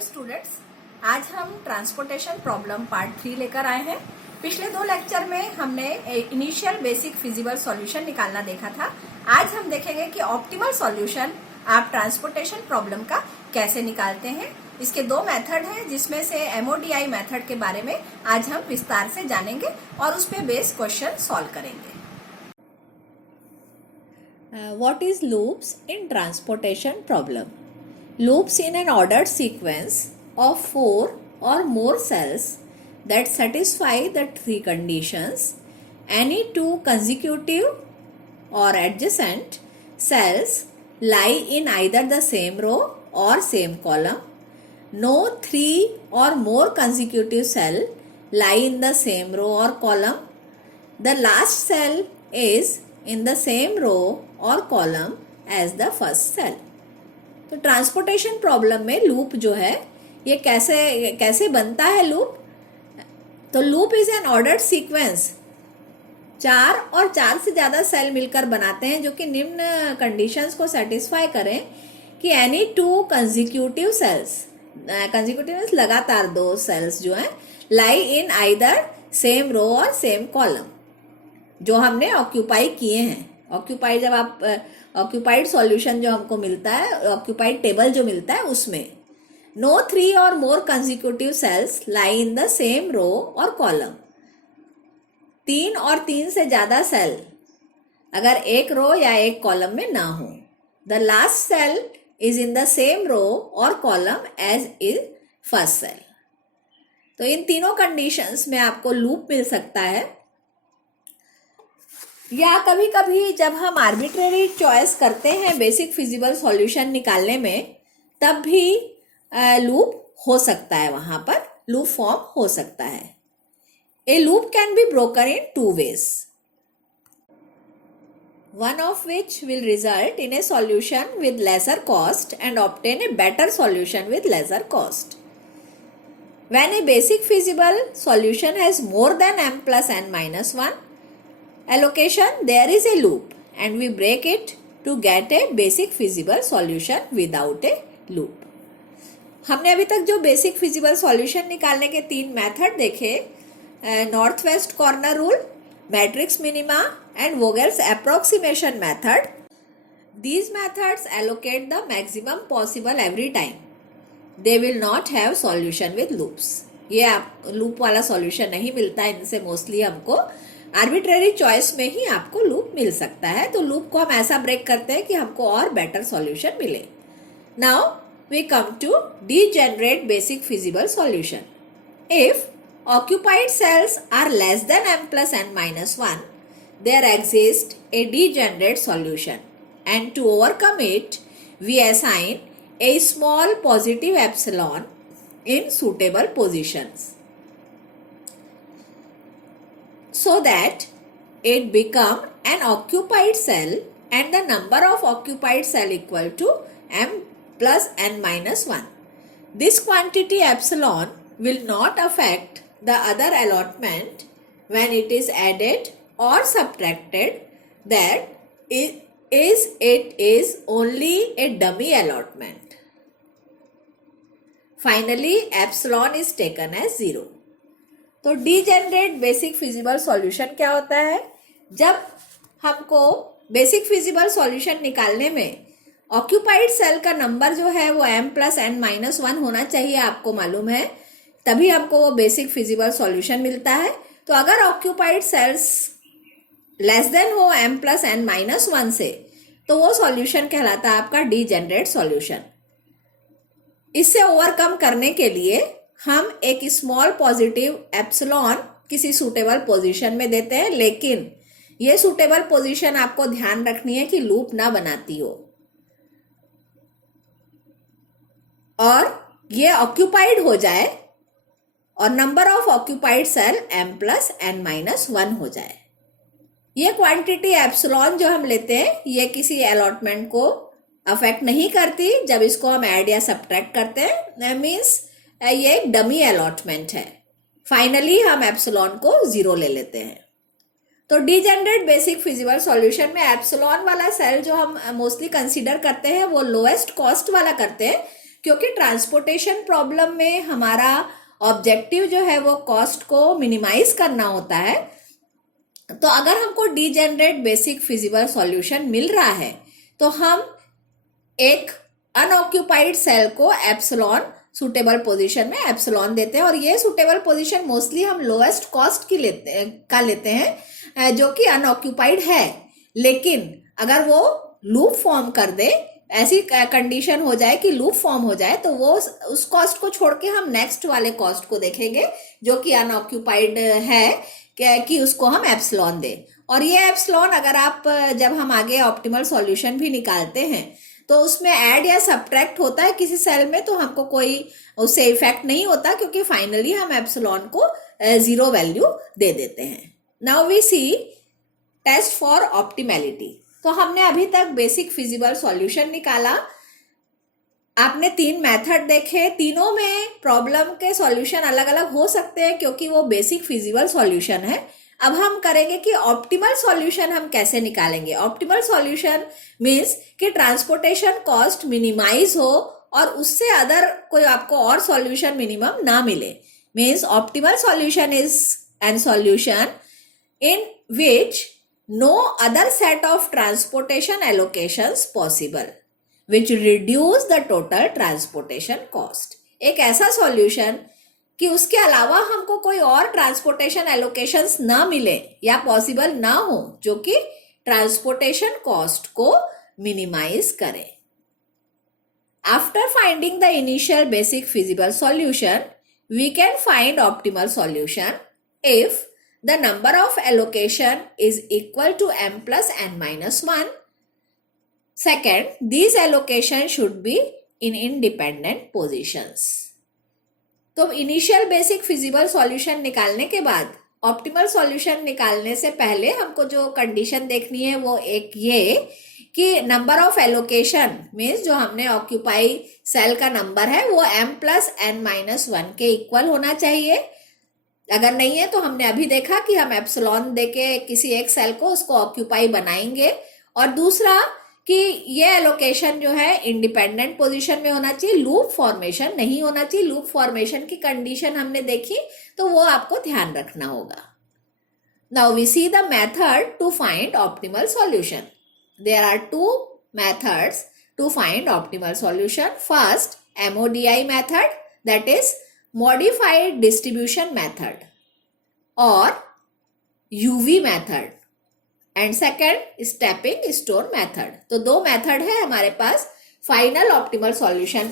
Welcome students. आज हम transportation problem part 3 लेकर आए हैं। पिछले 2 लेक्चर में हमने इनिशियल बेसिक फिजिबल सॉल्यूशन निकालना देखा था। आज हम देखेंगे कि ऑप्टिमल सॉल्यूशन आप ट्रांसपोर्टेशन प्रॉब्लम का कैसे निकालते हैं। इसके 2 मेथड हैं, जिसमें से MODI मेथड के बारे में आज हम विस्तार से जानेंगे और उस पे बेस्ड क्वेश्चन सॉल्व करेंगे। What is loops in transportation problem? Loops in an ordered sequence of 4 or more cells that satisfy the 3 conditions. Any 2 consecutive or adjacent cells lie in either the same row or same column. No 3 or more consecutive cell lie in the same row or column. The last cell is in the same row or column as the first cell. तो transportation problem में loop जो है ये कैसे बनता है loop. तो loop is an ordered sequence, 4 और 4 से ज़्यादा सेल मिलकर बनाते हैं जो कि निम्न कंडीशंस को सेटिस्फाई करें कि any 2 consecutive cells, consecutive means लगातार 2 सेल्स जो हैं, लाई इन आइदर सेम रो और सेम कॉलम, जो हमने ऑक्यूपाई किए हैं। ऑक्यूपाइड जब आप ऑक्यूपाइड सॉल्यूशन जो हमको मिलता है, ऑक्यूपाइड टेबल जो मिलता है उसमें नो 3 और more consecutive cells lie in the same row और कॉलम। 3 और 3 से ज़्यादा सेल अगर एक रो या एक कॉलम में ना हो। The last cell is in the same row और column as is first cell. तो इन तीनों कंडीशंस में आपको लूप मिल सकता है। या कभी कभी जब हम आर्बिट्रेरी चॉइस करते हैं बेसिक फिजिबल सॉल्यूशन निकालने में, तब भी लूप हो सकता है, वहाँ पर लूप फॉर्म हो सकता है। ए loop can be broken in 2 ways, one of which will result in a solution with lesser cost and obtain a better solution with lesser cost. When a basic feasible solution has more than m plus n minus 1 allocation, there is a loop and we break it to get a basic feasible solution without a loop. हमने अभी तक जो basic feasible solution निकालने के 3 method देखे, north west corner rule, matrix minima and Vogel's approximation method. These methods allocate the maximum possible every time. They will not have solution with loops. ये आप loop वाला सॉल्यूशन नहीं मिलता है इनसे। मोस्टली हमको आर्बिट्रेरी चॉइस में ही आपको लूप मिल सकता है। तो लूप को हम ऐसा ब्रेक करते हैं कि हमको और बेटर सॉल्यूशन मिले। Now we come to degenerate basic feasible solution. If occupied cells are less than m plus n minus 1, there exists a degenerate solution, and to overcome it, we assign a small positive epsilon in suitable positions, so that it become an occupied cell and the number of occupied cell equal to m plus n minus 1. This quantity epsilon will not affect the other allotment when it is added or subtracted. That it is only a dummy allotment. Finally, epsilon is taken as 0. तो degenerate basic feasible solution क्या होता है? जब हमको basic feasible solution निकालने में occupied cell का number जो है वो m plus n minus 1 होना चाहिए, आपको मालूम है, तभी हमको वो बेसिक फिजिबल सॉल्यूशन मिलता है। तो अगर ऑक्यूपाइड सेल्स लेस देन हो m plus n minus 1 से, तो वो सॉल्यूशन कहलाता है आपका डीजेनरेट सॉल्यूशन। इससे ओवरकम करने के लिए हम एक स्मॉल पॉजिटिव एप्सिलॉन किसी सूटेबल पोजीशन में देते हैं, लेकिन ये सूटेबल पोजीशन आपको ध्यान रखनी है कि लूप ना बनाती हो और ये ऑक्यूपाइड हो जाए और number of occupied cell m plus n minus 1 हो जाए। ये क्वांटिटी एप्सिलॉन जो हम लेते हैं ये किसी अलॉटमेंट को अफेक्ट नहीं करती जब इसको हम ऐड या सब्ट्रैक्ट करते हैं। मीन्स ये एक डमी अलॉटमेंट है। फाइनली हम एप्सिलॉन को 0 ले लेते हैं। तो डीजेनरेट बेसिक फिजिबल सॉल्यूशन में एप्सिलॉन वाला सेल जो हम मोस्टली कंसीडर करते हैं वो लोएस्ट कॉस्ट वाला करते हैं, क्योंकि ट्रांसपोर्टेशन प्रॉब्लम में हमारा ऑब्जेक्टिव जो है वो कॉस्ट को मिनिमाइज करना होता है। तो अगर हमको डीजेनरेट बेसिक फिजिबल सॉल्यूशन मिल रहा है तो हम एक अनऑक्यूपाइड सेल को एप्सिलॉन सुटेबल पोजीशन में एप्सिलॉन देते हैं, और ये सुटेबल पोजीशन मोस्टली हम लोएस्ट कॉस्ट की लेते हैं जो कि अनऑक्यूपाइड है। लेकिन अगर वो लूप फॉर्म कर दे, ऐसी कंडीशन हो जाए कि लूप फॉर्म हो जाए, तो वो उस कॉस्ट को छोड़ के हम नेक्स्ट वाले कॉस्ट को देखेंगे जो कि अनऑक्यूपाइड है कि उसको हम एप्सिलॉन दें। और ये एप्सिलॉन अगर आप जब हम आगे ऑप्टिमल सॉल्यूशन भी निकालते हैं तो उसमें ऐड या सब्ट्रैक्ट होता है किसी सेल में, तो हमको कोई उससे इफेक्ट नहीं होता क्योंकि फाइनली हम एप्सिलॉन को 0 वैल्यू दे देते हैं। Now we see test for optimality. तो हमने अभी तक बेसिक फिजिबल सॉल्यूशन निकाला। आपने 3 मेथड देखे, तीनों में प्रॉब्लम के सॉल्यूशन अलग अलग हो सकते हैं क्योंकि वो बेसिक फिजिबल सॉल्यूशन है। अब हम करेंगे कि ऑप्टिमल सॉल्यूशन हम कैसे निकालेंगे। ऑप्टिमल सॉल्यूशन मीन्स कि ट्रांसपोर्टेशन कॉस्ट मिनिमाइज हो और उससे अदर कोई आपको और सॉल्यूशन मिनिमम ना मिले। Means optimal solution is an solution in which no other set of transportation allocations possible which reduce the total transportation cost। एक ऐसा सॉल्यूशन कि उसके अलावा हमको कोई और ट्रांसपोर्टेशन एलोकेशंस ना मिले या पॉसिबल ना हो जो कि ट्रांसपोर्टेशन कॉस्ट को मिनिमाइज करे। After finding the initial basic feasible solution we can find optimal solution if the number of allocation is equal to m plus n minus 1. Second, these allocations should be in independent positions. तो initial basic feasible solution निकालने के बाद optimal solution निकालने से पहले हमको जो condition देखनी है वो एक ये कि नंबर ऑफ एलोकेशन मीन्स जो हमने ऑक्यूपाई सेल का नंबर है वो m प्लस n माइनस 1 के इक्वल होना चाहिए। अगर नहीं है तो हमने अभी देखा कि हम एप्सिलॉन देके किसी एक सेल को उसको ऑक्यूपाई बनाएंगे। और दूसरा कि ये एलोकेशन जो है इंडिपेंडेंट पोजीशन में होना चाहिए, लूप फॉर्मेशन नहीं होना चाहिए। लूप फॉर्मेशन की कंडीशन हमने देखी तो वो आपको ध्यान रखना होगा। Now we see the method to find optimal solution. There are 2 methods to find optimal solution. First MODI method, that is modified distribution method, और UV method, and second stepping stone method। तो 2 method है हमारे पास final optimal solution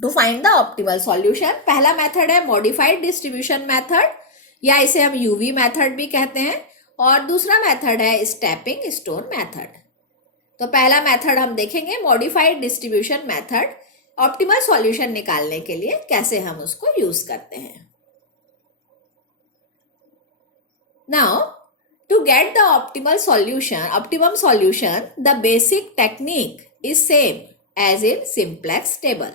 to find the optimal solution. पहला method है modified distribution method या इसे हम UV मेथड भी कहते हैं, और दूसरा मेथड है स्टेपिंग स्टोन मेथड। तो पहला मेथड हम देखेंगे modified distribution method, optimal solution निकालने के लिए कैसे हम उसको यूज करते हैं। Now to get the optimum solution the basic technique is same as in simplex table,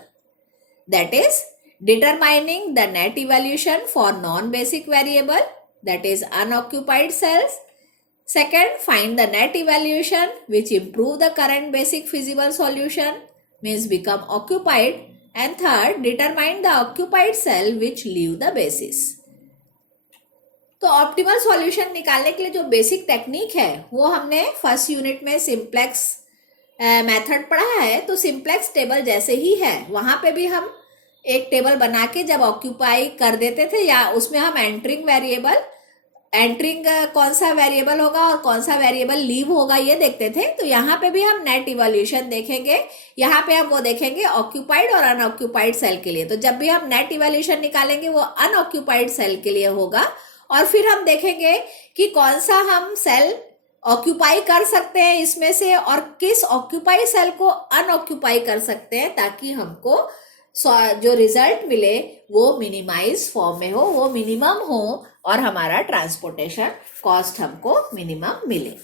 that is determining the net evaluation for non basic variable, that is unoccupied cells. Second, find the net evaluation which improve the current basic feasible solution, means become occupied, and third, determine the occupied cell which leave the basis। तो optimal solution निकालने के लिए जो basic technique है वो हमने first unit में simplex method पढ़ा है। तो सिंप्लेक्स टेबल जैसे ही है, वहां पे भी हम एक टेबल बना के जब ऑक्यूपाई कर देते थे या उसमें हम एंटरिंग कौन सा वेरिएबल होगा और कौन सा वेरिएबल लीव होगा ये देखते थे। तो यहाँ पे भी हम नेट इवैल्यूएशन देखेंगे। यहाँ पे हम वो देखेंगे ऑक्यूपाइड और अनऑक्यूपाइड सेल के लिए। तो जब भी हम नेट इवैल्यूएशन निकालेंगे वो अनऑक्यूपाइड सेल के लिए होगा, और फिर हम देखेंगे कि कौन सा हम सेल ऑक्यूपाई कर सकते हैं इसमें से और किस ऑक्यूपाई सेल को अनऑक्यूपाई कर सकते हैं, ताकि हमको जो रिजल्ट मिले वो मिनिमाइज फॉर्म में हो, वो मिनिमम हो और हमारा ट्रांसपोर्टेशन कॉस्ट हमको मिनिमम मिले।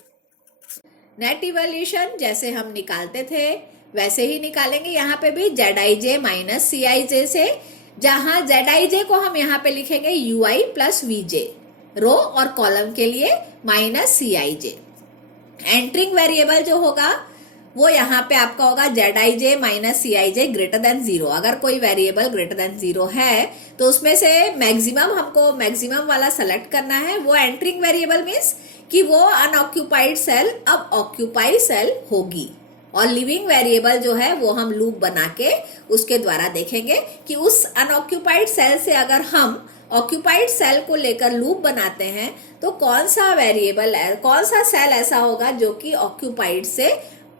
नेट इवैल्यूएशन जैसे हम निकालते थे वैसे ही निकालेंगे। यहाँ पे भी ZIJ माइनस CIJ से, जहां ZIJ को हम यहाँ पे लिखेंगे UI प्लस VJ, रो और कॉलम के लिए माइनस CIJ। एंटरिंग वेरिएबल जो होगा वो यहाँ पे आपका होगा Zij minus Cij greater than 0। अगर कोई वेरिएबल ग्रेटर देन 0 है तो उसमें से मैक्सिमम हमको मैक्सिमम वाला सेलेक्ट करना है। वो एंटरिंग वेरिएबल मीन्स कि वो अनऑक्यूपाइड सेल अब ऑक्यूपाइड सेल होगी, और लिविंग वेरिएबल जो है वो हम लूप बना के उसके द्वारा देखेंगे कि उस अनऑक्यूपाइड सेल से अगर हम ऑक्यूपाइड सेल को लेकर लूप बनाते हैं तो कौन सा वेरिएबल कौन सा सेल ऐसा होगा जो कि ऑक्यूपाइड से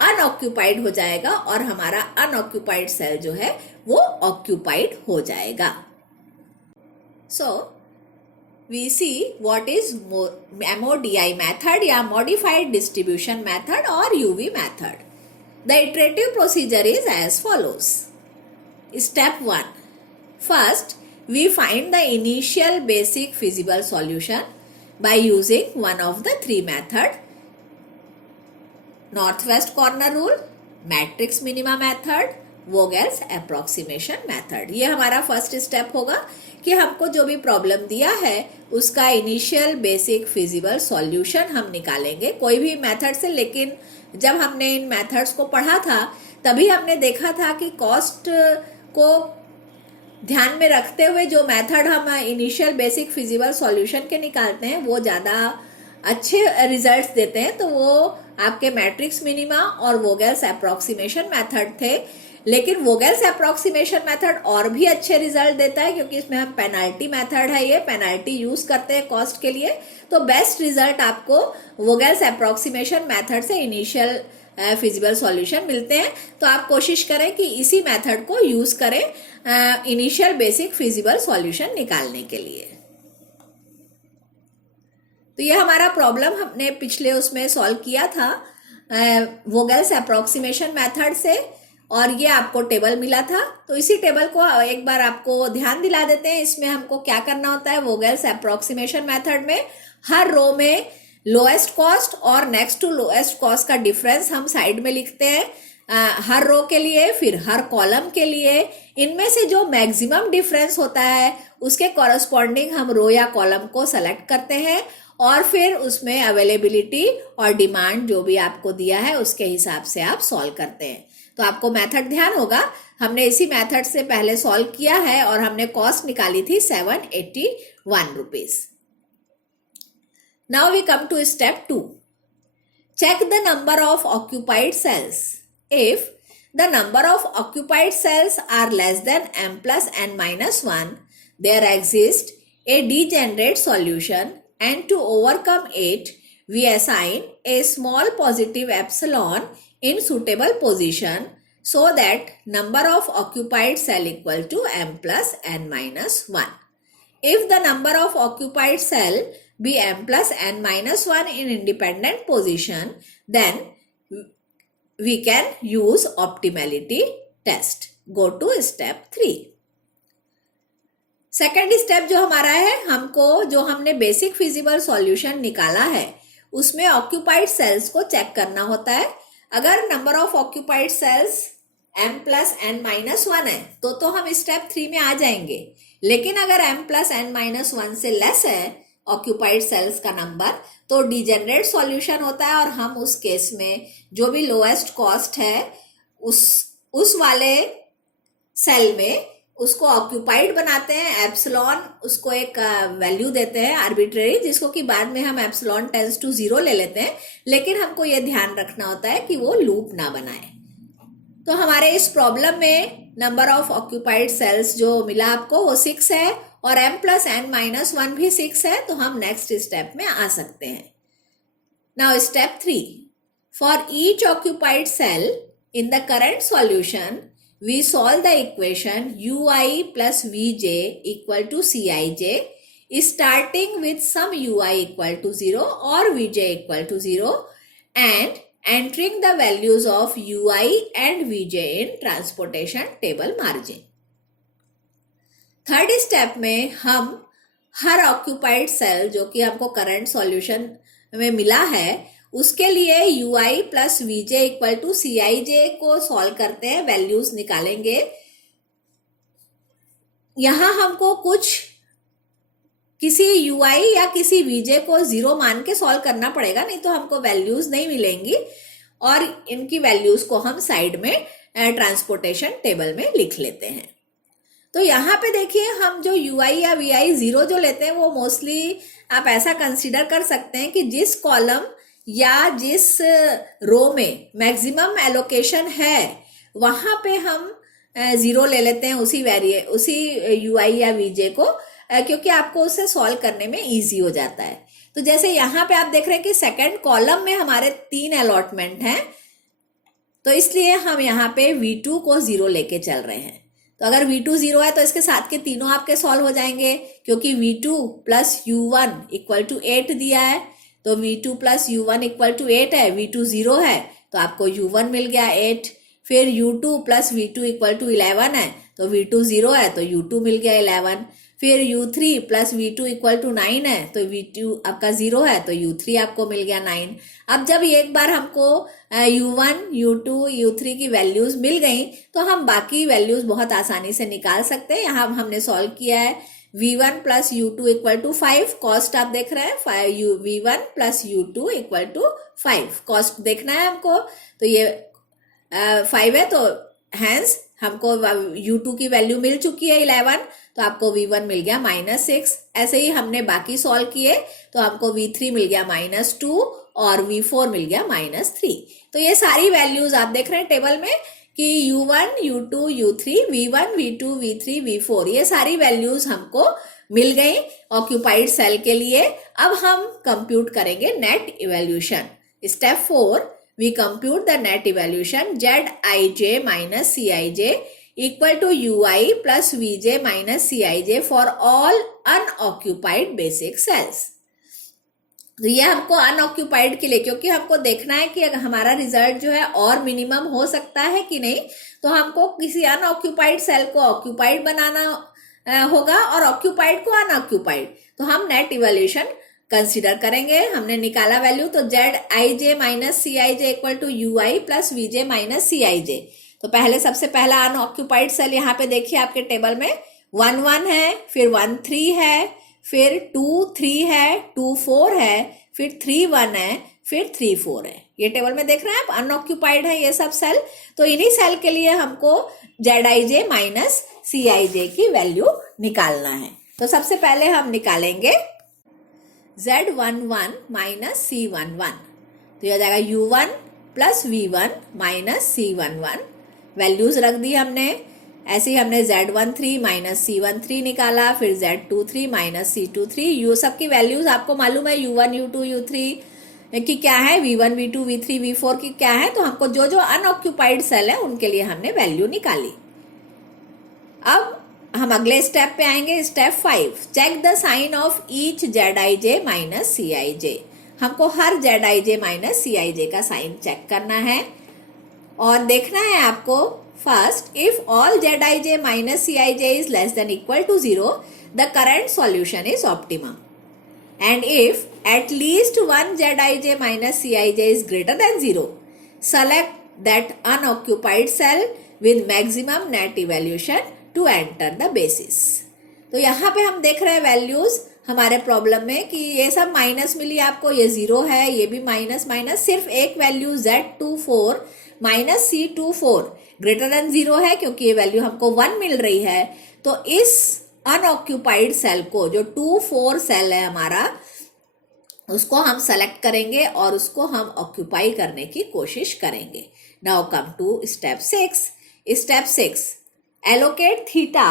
अनऑक्यूपाइड हो जाएगा और हमारा अनऑक्यूपाइड सेल जो है वो ऑक्यूपाइड हो जाएगा। So we see what is MODI method या मॉडिफाइड डिस्ट्रीब्यूशन मेथड और UV method. The iterative procedure is as follows. Step 1. First, we find the initial basic feasible solution by using one of the three methods: northwest corner rule, matrix minima method, Vogel's approximation method। ये हमारा first step होगा कि हमको जो भी problem दिया है उसका इनिशियल बेसिक फिजिबल सॉल्यूशन हम निकालेंगे कोई भी मेथड से। लेकिन जब हमने इन मेथड्स को पढ़ा था तभी हमने देखा था कि कॉस्ट को ध्यान में रखते हुए जो मेथड हम इनिशियल बेसिक फिजिबल सॉल्यूशन के निकालते हैं वो ज़्यादा अच्छे रिजल्ट्स देते हैं। तो वो आपके मैट्रिक्स मिनिमा और वोगेल्स अप्रॉक्सीमेशन मेथड थे। लेकिन वोगेल्स अप्रॉक्सीमेशन मेथड और भी अच्छे रिजल्ट देता है क्योंकि इसमें हम पेनाल्टी मेथड है, ये पेनाल्टी यूज करते हैं कॉस्ट के लिए। तो बेस्ट रिजल्ट आपको वोगेल्स अप्रॉक्सीमेशन मेथड से इनिशियल फिजिबल सॉल्यूशन मिलते हैं। तो आप कोशिश करें कि इसी मेथड को यूज करें इनिशियल बेसिक फिजिबल सॉल्यूशन निकालने के लिए। तो ये हमारा प्रॉब्लम हमने पिछले उसमें सॉल्व किया था वोगेल्स अप्रॉक्सीमेशन मेथड से, और ये आपको टेबल मिला था। तो इसी टेबल को एक बार आपको ध्यान दिला देते हैं। इसमें हमको क्या करना होता है, वोगेल्स अप्रॉक्सीमेशन मेथड में हर रो में लोएस्ट कॉस्ट और नेक्स्ट टू लोएस्ट कॉस्ट का डिफरेंस हम साइड में लिखते हैं हर रो के लिए, फिर हर कॉलम के लिए। इनमें से जो मैक्सिमम डिफरेंस होता है उसके कॉरस्पॉन्डिंग हम रो या कॉलम को सेलेक्ट करते हैं और फिर उसमें अवेलेबिलिटी और डिमांड जो भी आपको दिया है उसके हिसाब से आप सॉल्व करते हैं। तो आपको मेथड ध्यान होगा, हमने इसी मेथड से पहले सॉल्व किया है और हमने कॉस्ट निकाली थी 781 rupees. Now we come to step 2. Check the number of occupied cells. If the number of occupied cells are less than m plus n minus 1, there exists a degenerate solution, and to overcome it, we assign a small positive epsilon in suitable position so that number of occupied cell equal to m plus n minus 1. If the number of occupied cell be m plus n minus 1 in independent position, then we can use optimality test. Go to step 3. Second step जो हमारा है, हमको जो हमने basic feasible solution निकाला है उसमें occupied sales को चेक करना होता है। अगर number of occupied cells m plus n minus 1 है तो हम स्टेप 3 में आ जाएंगे। लेकिन अगर m प्लस n माइनस 1 से लेस है ऑक्यूपाइड सेल्स का नंबर तो डिजेनरेट सॉल्यूशन होता है, और हम उस केस में जो भी लोएस्ट कॉस्ट है उस वाले सेल में उसको ऑक्यूपाइड बनाते हैं। एप्सिलॉन उसको एक वैल्यू देते हैं आर्बिट्रेरी, जिसको कि बाद में हम एप्सिलॉन टेंड्स टू 0 ले लेते हैं। लेकिन हमको ये ध्यान रखना होता है कि वो लूप ना बनाए। तो हमारे इस प्रॉब्लम में नंबर ऑफ ऑक्यूपाइड सेल्स जो मिला आपको वो 6 है और m प्लस n माइनस 1 भी 6 है। तो हम नेक्स्ट स्टेप में आ सकते हैं। Now step 3. For each occupied cell in the current solution we solve the equation ui plus vj equal to cij, starting with some ui equal to 0 or vj equal to 0 and entering the values of ui and vj in transportation table margin. Third step में हम हर occupied cell जो कि हमको current solution में मिला है उसके लिए ui plus vj equal to cij को सॉल्व करते हैं, वैल्यूज निकालेंगे। यहां हमको कुछ किसी ui या किसी vj को 0 मान के सॉल्व करना पड़ेगा, नहीं तो हमको वैल्यूज नहीं मिलेंगी। और इनकी वैल्यूज को हम साइड में ट्रांसपोर्टेशन टेबल में लिख लेते हैं। तो यहाँ पे देखिए हम जो UI या VI 0 जो लेते हैं वो मोस्टली आप ऐसा कंसीडर कर सकते हैं कि जिस कॉलम या जिस रो में मैक्सिमम एलोकेशन है वहाँ पे हम 0 ले लेते हैं उसी UI या VJ को, क्योंकि आपको उसे सॉल्व करने में ईजी हो जाता है। तो जैसे यहाँ पे आप देख रहे हैं कि सेकेंड कॉलम में हमारे 3 अलॉटमेंट हैं, तो इसलिए हम यहाँ पे V2 को 0 लेके चल रहे हैं। तो अगर V2 0 है तो इसके साथ के तीनों आपके सॉल्व हो जाएंगे, क्योंकि V2 plus U1 equal to 8 दिया है। तो V2 plus U1 equal to 8 है, V2 0 है तो आपको U1 मिल गया 8। फिर U2 plus V2 equal to 11 है, तो V2 0 है तो U2 मिल गया 11। फिर U3 plus V2 equal to 9 है, तो V2 आपका 0 है तो U3 आपको मिल गया 9। अब जब एक बार हमको U1, U2, U3 की वैल्यूज मिल गई तो हम बाकी वैल्यूज बहुत आसानी से निकाल सकते हैं। यहाँ हमने सॉल्व किया है V1 plus U2 equal to 5, cost आप देख रहे हैं V1 plus U2 equal to 5, cost देखना है हमको। तो ये 5 है तो हैंस हमको U2 की वैल्यू मिल चुकी है 11, तो आपको V1 मिल गया -6। ऐसे ही हमने बाकी सॉल्व किए तो हमको V3 मिल गया -2 और V4 मिल गया -3। तो ये सारी वैल्यूज आप देख रहे हैं टेबल में कि U1, U2, U3, V1, V2, V3, V4 ये सारी वैल्यूज हमको मिल गई ऑक्यूपाइड सेल के लिए। अब हम कंप्यूट करेंगे net evaluation. Step 4, we compute the net evaluation Zij minus Cij equal to Ui plus Vj minus Cij for all unoccupied basic cells। तो ये हमको अनऑक्यूपाइड के लिए, क्योंकि हमको देखना है कि अगर हमारा रिजल्ट जो है और मिनिमम हो सकता है कि नहीं, तो हमको किसी अनऑक्यूपाइड सेल को ऑक्यूपाइड बनाना होगा और ऑक्यूपाइड को अनऑक्यूपाइड। तो हम नेट इवैल्यूएशन कंसीडर करेंगे। हमने निकाला वैल्यू, तो Zij minus Cij equal to Ui plus Vj minus Cij। तो पहले सबसे पहला अनऑक्यूपाइड सेल यहाँ पे देखिए आपके टेबल में 1 1 है, फिर 1 3 है, फिर 2 3 है, 2 4 है, फिर 3 1 है, फिर 3 4 है। ये टेबल में देख रहे हैं आप, अनऑक्यूपाइड है ये सब सेल। तो इन्हीं सेल के लिए हमको Zij माइनस Cij की वैल्यू निकालना है। तो सबसे पहले हम निकालेंगे Z11 माइनस C11। तो यह जाएगा U1 plus V1 minus C11, values रख दी हमने। ऐसे ही हमने Z13 माइनस C13 निकाला, फिर Z23 माइनस C23। यू सब की वैल्यूज आपको मालूम है U1, U2, U3 की क्या है, V1, V2, V3, V4 की क्या है। तो हमको जो जो अनऑक्यूपाइड सेल है उनके लिए हमने वैल्यू निकाली। अब हम अगले स्टेप पे आएंगे, step 5, check the sign of each Zij minus Cij। हमको हर Zij माइनस Cij का साइन चेक करना है और देखना है आपको first, if all Zij minus Cij is less than equal to 0 the current solution is optimum, and if at least one Zij minus Cij is greater than 0 select that unoccupied cell with maximum net evaluation to enter the basis. तो यहाँ पे हम देख रहे हैं values हमारे problem में कि ये सब माइनस मिली आपको, ये 0 है, ये भी माइनस माइनस, सिर्फ एक value Z24 minus C24 greater than 0 है, क्योंकि ये वैल्यू हमको 1 मिल रही है। तो इस अनऑक्यूपाइड सेल को, जो 2 4 सेल है हमारा, उसको हम सेलेक्ट करेंगे और उसको हम ऑक्यूपाई करने की कोशिश करेंगे। Now come to step 6। Step 6, allocate theta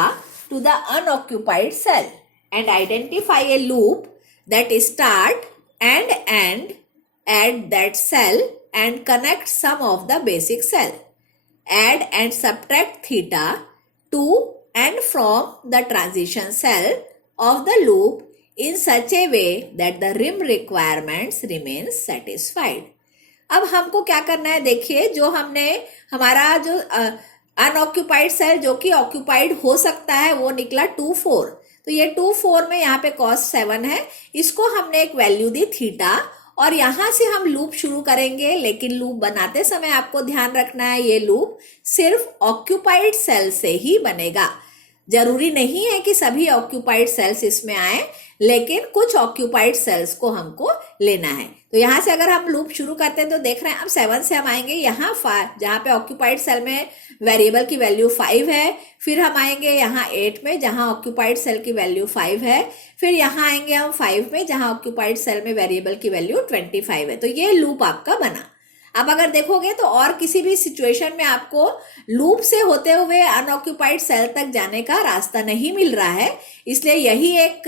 to the unoccupied cell and identify a loop that start and end at that cell and connect some of the basic cell. Add and subtract theta to and from the transition cell of the loop in such a way that the rim requirements remain satisfied. अब हमको क्या करना है, देखिए जो हमने हमारा जो अनऑक्यूपाइड सेल जो कि ऑक्यूपाइड हो सकता है वो निकला 2 4। तो ये 2 4 में यहाँ पे कॉस्ट 7 है, इसको हमने एक वैल्यू दी थीटा और यहाँ से हम लूप शुरू करेंगे। लेकिन लूप बनाते समय आपको ध्यान रखना है ये लूप सिर्फ ऑक्यूपाइड सेल से ही बनेगा। जरूरी नहीं है कि सभी ऑक्यूपाइड सेल्स इसमें आए, लेकिन कुछ ऑक्यूपाइड सेल्स को हमको लेना है। तो यहाँ से अगर हम लूप शुरू करते हैं तो देख रहे हैं अब 7 से हम आएंगे यहाँ जहाँ पे ऑक्यूपाइड सेल में वेरिएबल की वैल्यू 5 है, फिर हम आएंगे यहाँ 8 में जहाँ ऑक्यूपाइड सेल की वैल्यू 5 है, फिर यहाँ आएंगे हम 5 में जहाँ ऑक्यूपाइड सेल में वेरिएबल की वैल्यू 25 है। तो ये लूप आपका बना। अब अगर देखोगे तो और किसी भी सिचुएशन में आपको लूप से होते हुए अनऑक्यूपाइड सेल तक जाने का रास्ता नहीं मिल रहा है, इसलिए यही एक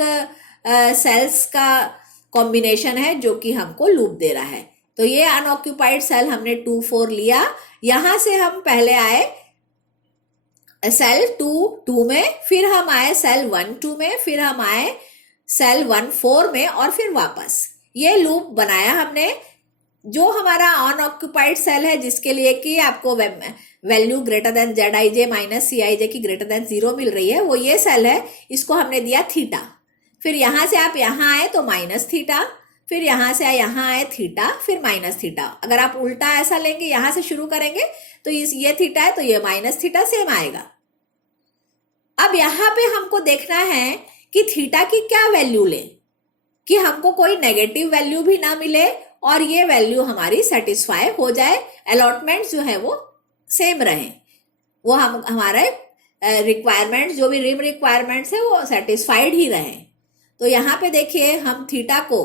सेल्स का कॉम्बिनेशन है जो कि हमको लूप दे रहा है। तो ये अनऑक्यूपाइड सेल हमने 2 4 लिया, यहां से हम पहले आए सेल 2 में, फिर हम आए सेल 1 2 में, फिर हम आए सेल 1 4 में और फिर वापस ये लूप बनाया हमने। जो हमारा अनऑक्यूपाइड सेल है जिसके लिए कि आपको value greater than ZIJ minus CIJ की ग्रेटर देन 0 मिल रही है, वो ये सेल है, इसको हमने दिया थीटा। फिर यहाँ से आप यहाँ आए तो माइनस थीटा, फिर यहाँ से यहाँ आए थीटा, फिर माइनस थीटा। अगर आप उल्टा ऐसा लेंगे, यहाँ से शुरू करेंगे तो ये थीटा है तो ये माइनस थीटा सेम आएगा। अब यहाँ पे हमको देखना है कि थीटा की क्या वैल्यू लें कि हमको कोई नेगेटिव वैल्यू भी ना मिले और ये वैल्यू हमारी सेटिस्फाई हो जाए, अलॉटमेंट जो है वो सेम रहे, वो हम हमारे रिक्वायरमेंट्स जो भी रिम रिक्वायरमेंट्स है वो सेटिस्फाइड ही रहे। तो यहाँ पे देखिए हम थीटा को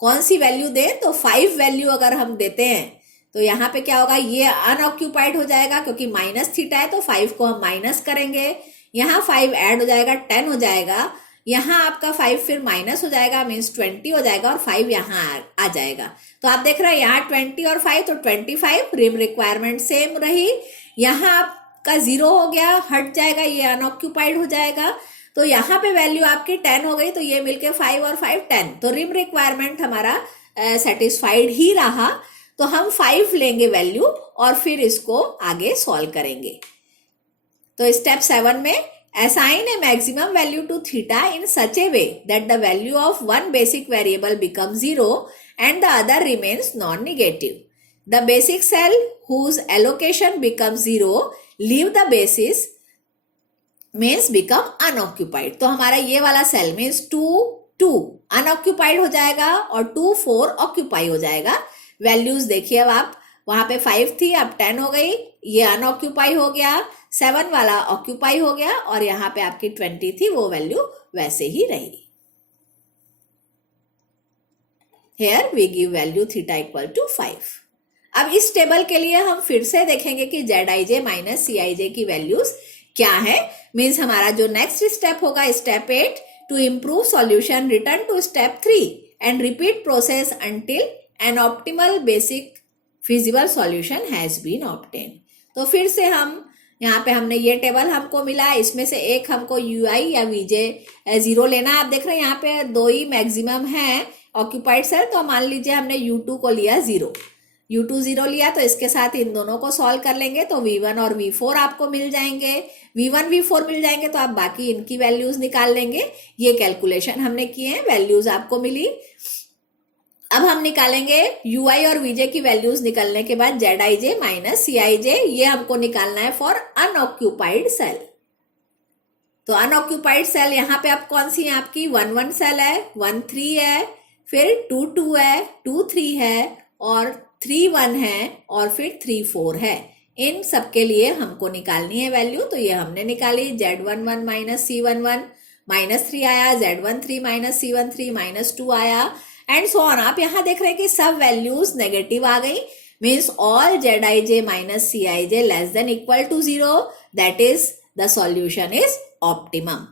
कौन सी वैल्यू दें, तो 5 वैल्यू अगर हम देते हैं तो यहाँ पे क्या होगा, ये अनऑक्यूपाइड हो जाएगा क्योंकि माइनस थीटा है तो 5 को हम माइनस करेंगे, यहाँ 5 ऐड हो जाएगा 10 हो जाएगा, यहाँ आपका 5 फिर माइनस हो जाएगा मीन्स 20 हो जाएगा और 5 यहाँ आ जाएगा। तो आप देख रहे हैं यहाँ 20 और 5 तो 25 रिम रिक्वायरमेंट सेम रही, यहाँ आपका 0 हो गया हट जाएगा, ये अनऑक्यूपाइड हो जाएगा। तो यहाँ पे वैल्यू आपकी 10 हो गई तो ये मिलके 5 और 5 10, तो रिम रिक्वायरमेंट हमारा सेटिस्फाइड ही रहा। तो हम 5 लेंगे वैल्यू और फिर इसको आगे सॉल्व करेंगे। तो स्टेप 7 में assign a maximum value to theta in such a way that the value of one basic variable becomes 0 and the other remains non-negative. The basic cell whose allocation becomes 0 leave the basis means become unoccupied. तो हमारा ये वाला cell means 2 2 unoccupied हो जाएगा और 2 4 occupy हो जाएगा। Values देखिए अब आप, वहां पे 5 थी अब 10 हो गई, ये अनऑक्यूपाई हो गया, 7 वाला ऑक्यूपाई हो गया और यहाँ पे आपकी 20 थी वो वैल्यू वैसे ही रही। Here we give value theta equal to 5. अब इस टेबल के लिए हम फिर से देखेंगे कि ZIJ माइनस CIJ की वैल्यूज क्या है। मीन्स हमारा जो नेक्स्ट स्टेप होगा step 8, to improve solution return to step 3 and repeat process until an optimal basic feasible solution has been obtain. तो फिर से हम यहाँ पे हमने ये टेबल हमको मिला, इसमें से एक हमको UI या VJ 0 लेना है। आप देख रहे हैं यहाँ पे 2 ही मैक्सिमम है ऑक्यूपाइड सेल, तो मान लीजिए हमने U2 को लिया 0, U2 0 लिया तो इसके साथ इन दोनों को सॉल्व कर लेंगे तो V1 और V4 आपको मिल जाएंगे। V1 V4 मिल जाएंगे तो आप बाकी इनकी वैल्यूज निकाल लेंगे। ये कैलकुलेशन हमने किए हैं, वैल्यूज आपको मिली। अब हम निकालेंगे UI और VJ की वैल्यूज निकलने के बाद ZIJ माइनस CIJ, ये हमको निकालना है फॉर अनऑक्यूपाइड सेल। तो अनऑक्यूपाइड सेल यहाँ पे आप कौन सी है, आपकी 1 1 सेल है, 1 3 है, फिर 2 2 है, 2 3 है और 3 1 है और फिर 3 4 है। इन सबके लिए हमको निकालनी है वैल्यू, तो ये हमने निकाली। Z11 माइनस C11 माइनस 3 आया, Z13 माइनस C13 माइनस 2 आया एंड सो ऑन। आप यहाँ देख रहे हैं कि सब वैल्यूज नेगेटिव आ गई, means all ZIJ minus CIJ less than equal to 0, that is the solution is optimum.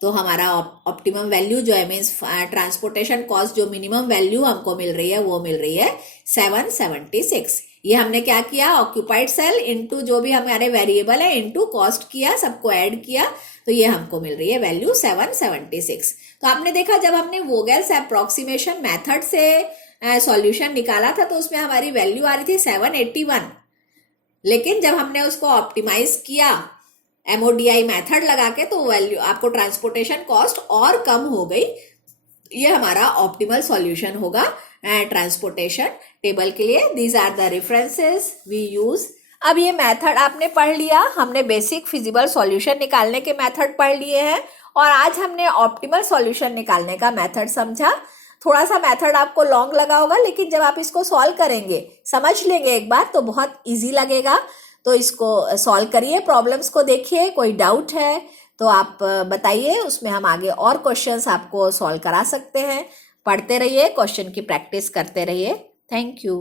तो हमारा ऑप्टिमम वैल्यू जो है मीन्स ट्रांसपोर्टेशन कॉस्ट जो मिनिमम वैल्यू हमको मिल रही है वो मिल रही है 776। ये हमने क्या किया, ऑक्यूपाइड सेल इनटू जो भी हमारे वेरिएबल है इनटू कॉस्ट किया, सबको ऐड किया, तो ये हमको मिल रही है वैल्यू 776। तो आपने देखा जब हमने वोगेल्स अप्रोक्सीमेशन मेथड से सॉल्यूशन निकाला था तो उसमें हमारी वैल्यू आ रही थी 781, लेकिन जब हमने उसको ऑप्टिमाइज किया MODI मेथड लगा के तो वैल्यू आपको ट्रांसपोर्टेशन कॉस्ट और कम हो गई। ये हमारा ऑप्टिमल सॉल्यूशन होगा ट्रांसपोर्टेशन टेबल के लिए। These are the references we use. अब ये मेथड आपने पढ़ लिया, हमने बेसिक फिजिबल सॉल्यूशन निकालने के मेथड पढ़ लिए हैं और आज हमने ऑप्टिमल सॉल्यूशन निकालने का मेथड समझा। थोड़ा सा मेथड आपको लॉन्ग लगा होगा, लेकिन जब आप इसको सॉल्व करेंगे, समझ लेंगे एक बार, तो बहुत इजी लगेगा। तो इसको सॉल्व करिए, प्रॉब्लम्स को देखिए, कोई डाउट है तो आप बताइए, उसमें हम आगे और क्वेश्चंस आपको सॉल्व करा सकते हैं। पढ़ते रहिए, क्वेश्चन की प्रैक्टिस करते रहिए। Thank you.